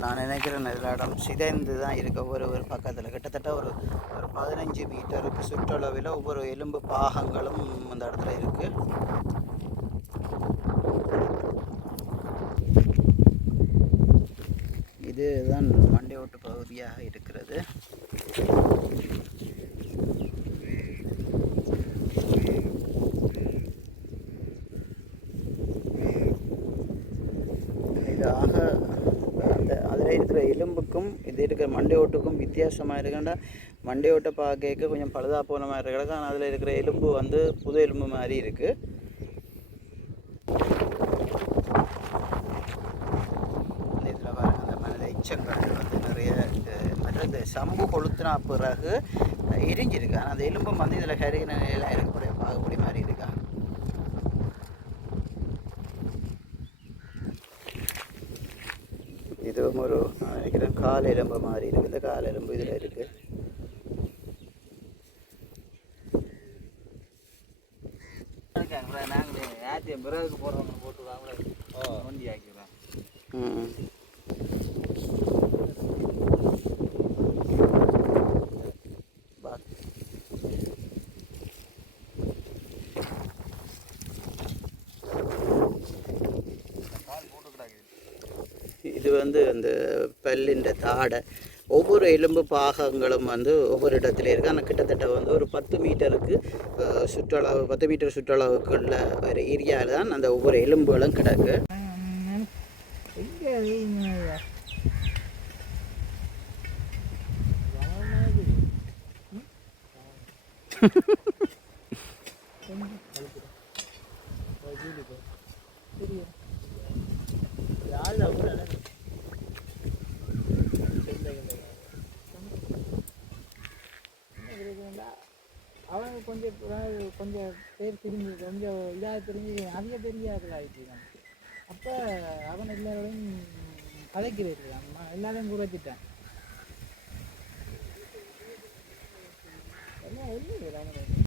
நான் நினைக்கிறேன் எல்லா இடம் சிதைந்து தான் இருக்க ஒரு பக்கத்தில் கிட்டத்தட்ட ஒரு 15 மீட்டருக்கு சுற்றளவில் ஒவ்வொரு எலும்பு பாகங்களும் அந்த இடத்துல இருக்குது. இதுதான் மண்டையோட்டு பகுதியாக இருக்கிறது. இதாக அதில் இருக்கிற எலும்புக்கும் இது இருக்கிற மண்டையோட்டுக்கும் வித்தியாசமாக இருக்குன்னா மண்டையோட்டை பார்க்க கொஞ்சம் பழுதாக போன மாதிரி இருக்கிறது. ஆனால் அதில் இருக்கிற எலும்பு வந்து புது எலும்பு மாதிரி இருக்குது. இதில் பாருங்கள் அந்த மனித எச்சங்கள் வந்து நிறைய மற்ற சம்பு கொளுத்தினா பிறகு எரிஞ்சிருக்கு. ஆனால் அந்த எலும்பு வந்து இதில் கருகின நிலையெல்லாம் இருக்கக்கூடிய பார்க்கக்கூடிய மாதிரி இருக்கா. இதுவும் ஒரு நான் நினைக்கிறேன் கால் எலும்பு மாதிரி இருக்குது. இந்த கால் எலும்பு இதில் இருக்குது. இது வந்து அந்த பல்லின் தாடை ஒவ்வொரு எலும்பு பாகங்களும் வந்து ஒவ்வொரு இடத்துல இருக்குது. ஆனால் கிட்டத்தட்ட வந்து ஒரு 10 மீட்டருக்கு சுற்றளவு 10 மீட்டர் சுற்றளவுக்குள்ள ஒரு ஏரியாவில் தான் அந்த ஒவ்வொரு எலும்புகளும் கிடக்கு. அவன் கொஞ்சம் பேர் திரும்பி கொஞ்சம் இதாக திரும்பி அதிக தெரியாதுல ஆகிட்டான். அப்போ அவன் எல்லாரோடையும் கதைக்கிறது எல்லாரையும் குறைச்சிட்டான். எல்லாம்